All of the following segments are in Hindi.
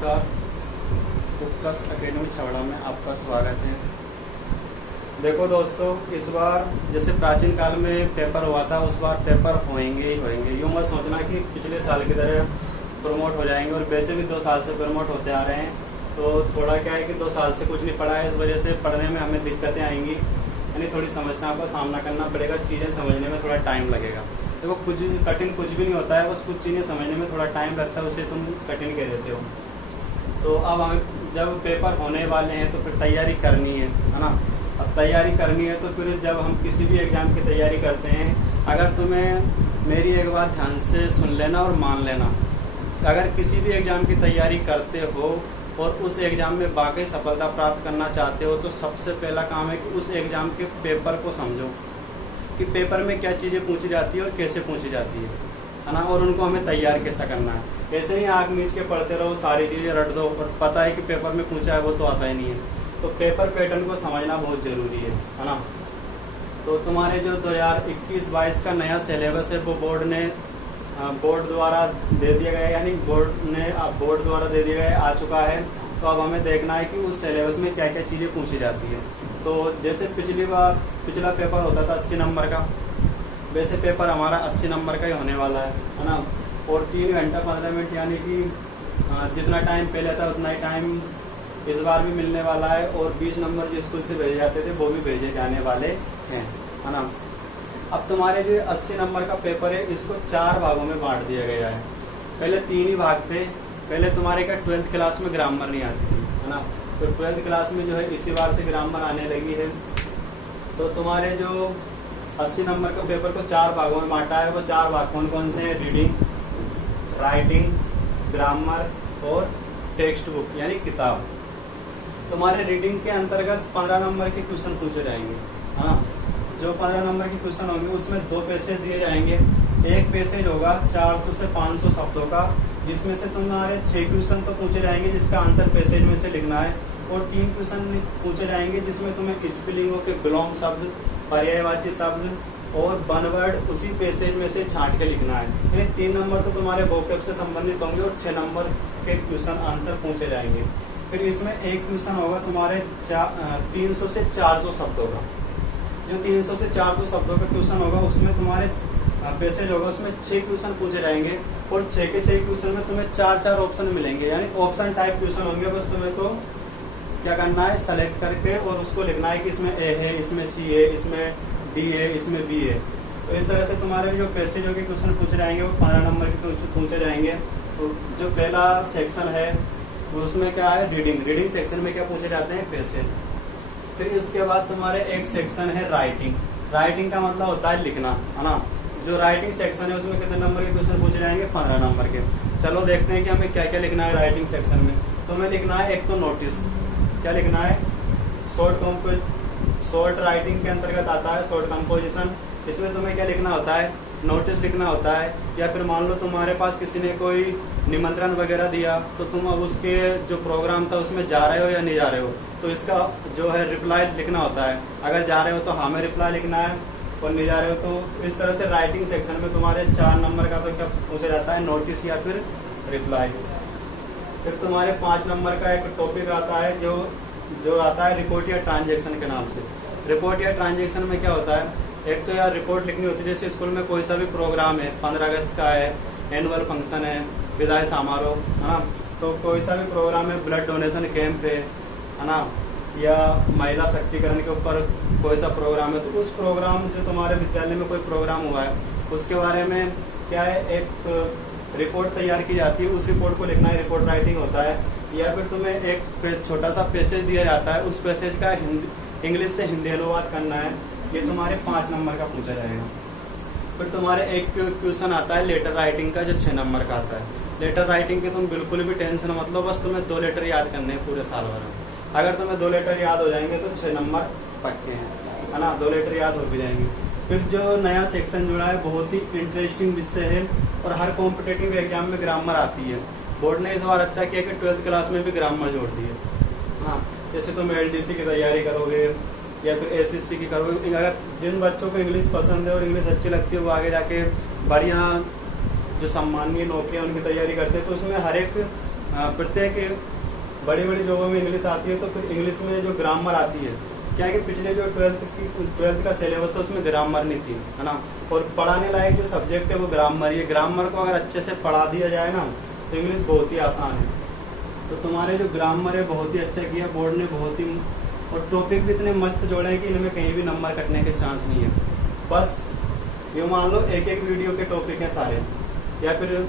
नमस्कार। उत्कर्ष अकेडमी छवड़ा में आपका स्वागत है। देखो दोस्तों, इस बार जैसे प्राचीन काल में पेपर हुआ था, उस बार पेपर होंगे ही होंगे। यूँ मत सोचना कि पिछले साल की तरह प्रमोट हो जाएंगे, और वैसे भी 2 साल से प्रमोट होते आ रहे हैं। तो थोड़ा क्या है कि 2 साल से कुछ नहीं पढ़ा है, इस वजह से पढ़ने में हमें दिक्कतें आएंगी, यानी थोड़ी समस्याओं का सामना करना पड़ेगा, चीज़ें समझने में थोड़ा टाइम लगेगा। देखो, कुछ कठिन कुछ भी नहीं होता है, बस कुछ चीज़ें समझने में थोड़ा टाइम लगता है, उसे तुम कठिन कह देते हो। तो अब हमें जब पेपर होने वाले हैं तो फिर तैयारी करनी है ना। अब तैयारी करनी है तो फिर जब हम किसी भी एग्ज़ाम की तैयारी करते हैं, अगर तुम्हें मेरी एक बात ध्यान से सुन लेना और मान लेना, अगर किसी भी एग्ज़ाम की तैयारी करते हो और उस एग्ज़ाम में वाकई सफलता प्राप्त करना चाहते हो, तो सबसे पहला काम है कि उस एग्ज़ाम के पेपर को समझो कि पेपर में क्या चीज़ें पूछी जाती है और कैसे पूछी जाती है ना, और उनको हमें तैयार कैसा करना है। ऐसे ही आँख मीच के पढ़ते रहो, सारी चीज़ें रट दो और पता है कि पेपर में पूछा है वो तो आता ही नहीं है। तो पेपर पैटर्न को समझना बहुत ज़रूरी है ना। तो तुम्हारे जो 2021-22 का नया सिलेबस है वो बोर्ड द्वारा दे दिया गया है, यानी बोर्ड द्वारा दे दिया गया आ चुका है। तो अब हमें देखना है कि उस सिलेबस में क्या क्या चीज़ें पूछी जाती है। तो जैसे पिछला पेपर होता था 80 नंबर का, वैसे पेपर हमारा 80 नंबर का ही होने वाला है ना। और 3 घंटा 15 मिनट, यानी कि जितना टाइम पहले था उतना ही टाइम इस बार भी मिलने वाला है। और 20 नंबर जो स्कूल से भेजे जाते थे वो भी भेजे जाने वाले हैं, है ना। अब तुम्हारे जो 80 नंबर का पेपर है, इसको 4 भागों में बांट दिया गया है। पहले 3 ही भाग थे। पहले तुम्हारे का 12th क्लास में ग्रामर नहीं आती थी, है ना। तो 12th क्लास में जो है इसी बार से ग्रामर आने लगी है। तो तुम्हारे जो 80 नंबर का पेपर को 4 भागों में बांटा है। वो 4 भाग कौन कौन से हैं? रीडिंग, राइटिंग, ग्रामर और टेक्स्ट बुक यानी किताब। तुम्हारे रीडिंग के अंतर्गत 15 नंबर के क्वेश्चन पूछे जाएंगे, है ना। जो 15 नंबर के क्वेश्चन होंगे उसमें 2 पैसेज दिए जाएंगे। एक पैसेज होगा 400 से 500 शब्दों का, जिसमें से तुम्हारे 6 क्वेश्चन तो पूछे जाएंगे जिसका आंसर पैसेज में से लिखना है, और 3 क्वेश्चन पूछे जाएंगे जिसमें तुम्हें स्पेलिंगों के विलोम शब्द, पर्यायवाची शब्द और वन वर्ड उसी पैसेज में से छांट के लिखना है। ये 3 नंबर तो तुम्हारे वोकैब से संबंधित होंगे और 6 नंबर के क्वेश्चन आंसर पूछे जाएंगे। फिर इसमें एक क्वेश्चन होगा तुम्हारे 300 से 400 शब्दों का। जो 300 से 400 शब्दों का क्वेश्चन होगा उसमें तुम्हारे पैसेज होगा, उसमें 6 क्वेश्चन पूछे जाएंगे, और 6 के 6 क्वेश्चन में तुम्हें 4-4 ऑप्शन मिलेंगे, यानी ऑप्शन टाइप क्वेश्चन होंगे। बस तुम्हें तो क्या करना है, सेलेक्ट करके और उसको लिखना है कि इसमें ए है, इसमें सी है, इसमें डी है, इसमें बी है। तो इस तरह से तुम्हारे जो पैसेजों के क्वेश्चन पूछे जाएंगे वो 15 नंबर के पूछे जाएंगे। तो जो पहला सेक्शन है उसमें क्या है? रीडिंग सेक्शन में क्या पूछे जाते हैं? पैसेज। फिर इसके बाद तुम्हारे एक सेक्शन है राइटिंग का मतलब होता है लिखना, है ना। जो राइटिंग सेक्शन है उसमें कितने नंबर के क्वेश्चन पूछे जाएंगे? 15 नंबर के। चलो देखते हैं कि हमें क्या क्या लिखना है राइटिंग सेक्शन में। तो हमें लिखना है एक तो नोटिस। क्या लिखना है? शॉर्ट राइटिंग के अंतर्गत आता है शॉर्ट कंपोजिशन। इसमें तुम्हें क्या लिखना होता है? नोटिस लिखना होता है। या फिर मान लो तुम्हारे पास किसी ने कोई निमंत्रण वगैरह दिया, तो तुम अब उसके जो प्रोग्राम था उसमें जा रहे हो या नहीं जा रहे हो, तो इसका जो है रिप्लाई लिखना होता है। अगर जा रहे हो तो हाँ में रिप्लाई लिखना है, और नहीं जा रहे हो तो इस तरह से राइटिंग सेक्शन में तुम्हारे 4 नंबर का तो क्या पूछा जाता है? नोटिस या फिर रिप्लाई। फिर तुम्हारे 5 नंबर का एक टॉपिक आता है जो आता है रिपोर्ट या ट्रांजेक्शन के नाम से। रिपोर्ट या ट्रांजेक्शन में क्या होता है? एक तो यार रिपोर्ट लिखनी होती है, जैसे स्कूल में कोई सा भी प्रोग्राम है, 15 अगस्त का है, एनुअल फंक्शन है, विदाई समारोह, है ना। तो कोई सा भी प्रोग्राम है, ब्लड डोनेशन कैंप है ना, या महिला शक्तिकरण के ऊपर कोई सा प्रोग्राम है, तो उस प्रोग्राम जो तुम्हारे विद्यालय में कोई प्रोग्राम हुआ है उसके बारे में क्या है, एक रिपोर्ट तैयार की जाती है। उस रिपोर्ट को लिखना है, रिपोर्ट राइटिंग होता है। या फिर तुम्हें एक छोटा सा पैसेज दिया जाता है, उस पैसेज का इंग्लिश से हिंदी अनुवाद करना है। ये तुम्हारे 5 नंबर का पूछा जाएगा। फिर तुम्हारे एक क्वेश्चन आता है लेटर राइटिंग का, जो 6 नंबर का आता है। लेटर राइटिंग की तुम बिल्कुल भी टेंशन मत लो, बस तुम्हें 2 लेटर याद करने हैं पूरे साल भर में। अगर तुम्हें 2 लेटर याद हो जाएंगे तो 6 नंबर पक्के हैं, है ना। 2 लेटर याद हो भी जाएंगे। फिर जो नया सेक्शन जुड़ा है, बहुत ही इंटरेस्टिंग विषय है और हर कॉम्पिटेटिव एग्जाम में ग्रामर आती है। बोर्ड ने इस बार अच्छा किया कि 12th क्लास में भी ग्रामर जोड़ दी है। हाँ, जैसे तुम LDC की तैयारी करोगे या फिर SSC की करोगे, अगर जिन बच्चों को इंग्लिश पसंद है और इंग्लिश अच्छी लगती है वो आगे जाके बढ़िया जो सम्मानीय नौकरियां उनकी तैयारी करते हैं, तो उसमें हर एक प्रत्येक बड़ी बड़ी जॉबों में इंग्लिश आती है, तो फिर इंग्लिश में जो ग्रामर आती है, क्या है कि पिछले जो 12th का सिलेबस था उसमें ग्रामर नहीं थी, है ना। और पढ़ाने लायक जो सब्जेक्ट है वो ग्रामर है। ग्रामर को अगर अच्छे से पढ़ा दिया जाए ना तो इंग्लिश बहुत ही आसान है। तो तुम्हारे जो ग्रामर है बहुत ही अच्छा किया बोर्ड ने, बहुत ही, और टॉपिक भी इतने मस्त जोड़े हैं कि इनमें कहीं भी नंबर कटने के चांस नहीं है। बस ये मान लो एक एक वीडियो के टॉपिक हैं सारे, या फिर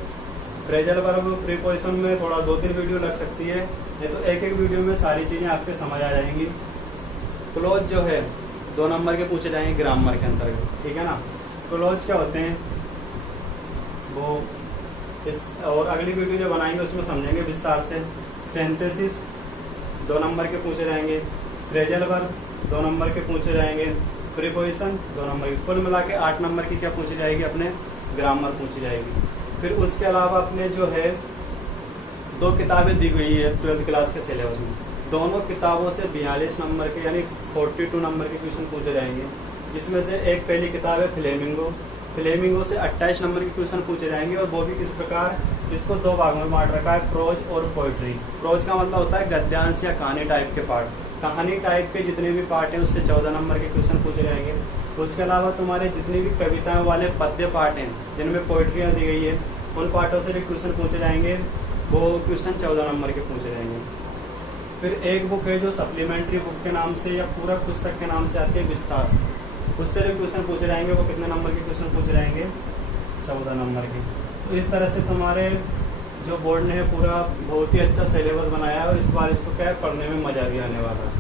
फ्रेजल वर्ब प्रीपोजिशन में थोड़ा 2-3 वीडियो लग सकती है, नहीं तो एक एक वीडियो में सारी चीजें आपके समझ आ जाएंगी। क्लोज जो है 2 नंबर के पूछे जाएंगे ग्रामर के अंतर्गत, ठीक है ना। क्लोज क्या होते हैं वो इस और अगली वीडियो जो बनाएंगे उसमें समझेंगे विस्तार से। सिंथेसिस 2 नंबर के पूछे जाएंगे, फ्रेजल वर्ब 2 नंबर के पूछे जाएंगे, प्रीपोजिशन 2 नंबर की, कुल मिला के 8 नंबर की क्या पूछी जाएगी, अपने ग्रामर पूछी जाएगी। फिर उसके अलावा अपने जो है 2 किताबें दी गई है 12th क्लास के सिलेबस में, दोनों किताबों से 42 नंबर के यानी 42 नंबर के क्वेश्चन पूछे जाएंगे। जिसमें से एक पहली किताब है फ्लेमिंगो से 28 नंबर के क्वेश्चन पूछे जाएंगे, और वो भी किस प्रकार, इसको 2 भागों में बांट रखा है, प्रोज और पोएट्री। प्रोज का मतलब होता है गद्यांश या कहानी टाइप के पार्ट, कहानी टाइप के जितने भी पार्ट हैं उससे 14 नंबर के क्वेश्चन पूछे जाएंगे। उसके अलावा तुम्हारे जितनी भी कविताओं वाले पद्य पार्ट हैं जिनमें पोएट्रियाँ दी गई है उन पार्टों से भी क्वेश्चन पूछे जाएंगे, वो क्वेश्चन 14 नंबर के पूछे जाएंगे। फिर एक बुक है जो सप्लीमेंट्री बुक के नाम से या पूरक पुस्तक के नाम से आती है विस्तार से, उससे भी क्वेश्चन पूछे जाएंगे, वो कितने नंबर के क्वेश्चन पूछे जाएंगे, 14 नंबर के। तो इस तरह से तुम्हारे जो बोर्ड ने पूरा बहुत ही अच्छा सिलेबस बनाया है, और इस बार इसको क्या है पढ़ने में मजा भी आने वाला है।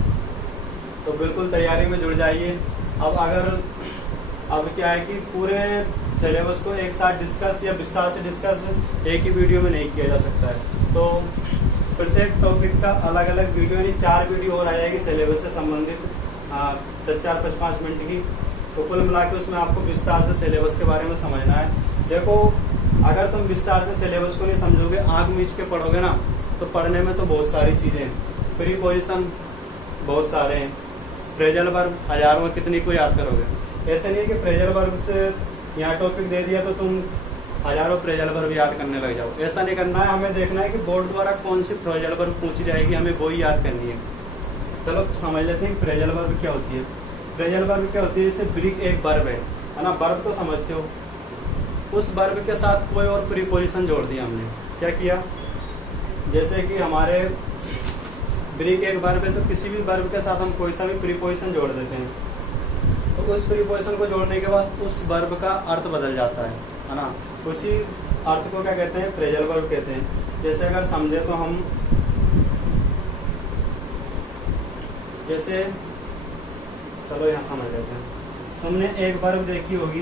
तो बिल्कुल तैयारी में जुड़ जाइए। अब क्या है कि पूरे सिलेबस को एक साथ डिस्कस या विस्तार से डिस्कस एक ही वीडियो में नहीं किया जा सकता है, तो प्रत्येक टॉपिक का अलग अलग वीडियो यानी 4 वीडियो और आ जाएगी सिलेबस से संबंधित 4-5 मिनट की। तो कुल मिला के उसमें आपको विस्तार से सिलेबस के बारे में समझना है। देखो अगर तुम विस्तार से सिलेबस को नहीं समझोगे, आंख मीच के पढ़ोगे ना, तो पढ़ने में तो बहुत सारी चीजें हैं, प्रीपोजिशन बहुत सारे हैं, फ्रेजल वर्ब हजारों में कितनी को याद करोगे। ऐसे नहीं कि फ्रेजल वर्ब से यहाँ टॉपिक दे दिया तो तुम हजारों फ्रेजल वर्ब याद करने लग जाओ, ऐसा नहीं करना है। हमें देखना है कि बोर्ड द्वारा कौन सी फ्रेजल वर्ब पूछी जाएगी, हमें वही याद करनी है। चलो समझ लेते हैं फ्रेजल वर्ब क्या होती है। फ्रेजल वर्ब क्या होती है, जैसे ब्रिक एक वर्ब है ना, वर्ब तो समझते हो, उस वर्ब के साथ कोई और प्रीपोजिशन जोड़ दिया हमने। क्या किया, जैसे कि हमारे ब्रिक एक वर्ब है तो किसी भी वर्ब के साथ हम कोई सा भी प्रीपोजिशन जोड़ देते हैं, तो उस प्रीपोजिशन को जोड़ने के बाद उस वर्ब का अर्थ बदल जाता है ना। उसी अर्थ को क्या कहते हैं, फ्रेजल वर्ब कहते हैं। जैसे अगर समझे तो हम, जैसे चलो यहाँ समझ लेते हैं। तुमने एक वर्ब देखी होगी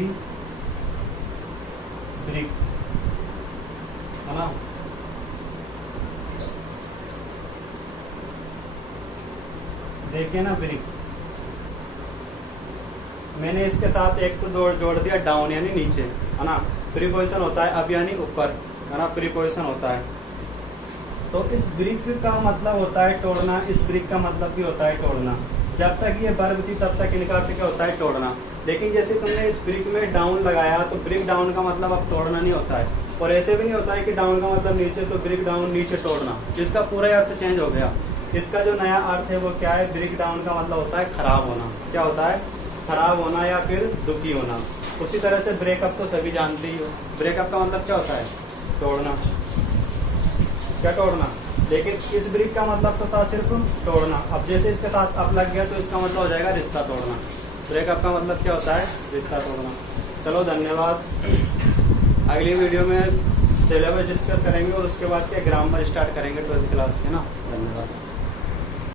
ब्रिक, है ना, देखिए ना ब्रिक, मैंने इसके साथ एक तो जोड़ दिया डाउन यानी नीचे, है ना। प्रीपोजिशन होता है अब यानी ऊपर, है ना, प्रीपोजिशन होता है। तो इस ब्रिक का मतलब होता है तोड़ना, इस ब्रिक का मतलब भी होता है तोड़ना। जब तक ये वर्ब थी तब तक इनका अर्थ क्या होता है, तोड़ना। लेकिन जैसे तुमने इस ब्रिक में डाउन लगाया तो ब्रिक डाउन का मतलब अब तोड़ना नहीं होता है, और ऐसे भी नहीं होता है कि डाउन का मतलब नीचे, तो ब्रिक डाउन नीचे तोड़ना, इसका पूरा अर्थ चेंज हो गया। इसका जो नया अर्थ है वो क्या है, ब्रिक डाउन का मतलब होता है खराब होना। क्या होता है, खराब होना या फिर दुखी होना। उसी तरह से ब्रेकअप तो सभी जानते ही हो, ब्रेकअप का मतलब क्या होता है, तोड़ना। क्या तोड़ना, लेकिन इस ब्रिक का मतलब तो था सिर्फ तोड़ना। अब जैसे इसके साथ अब लग गया तो इसका मतलब हो जाएगा रिश्ता तोड़ना। ब्रेकअप का मतलब क्या होता है, रिश्ता तोड़ना। चलो धन्यवाद। अगली वीडियो में सिलेबस डिस्कस करेंगे और उसके बाद क्या ग्रामर स्टार्ट करेंगे 12th क्लास के ना। धन्यवाद।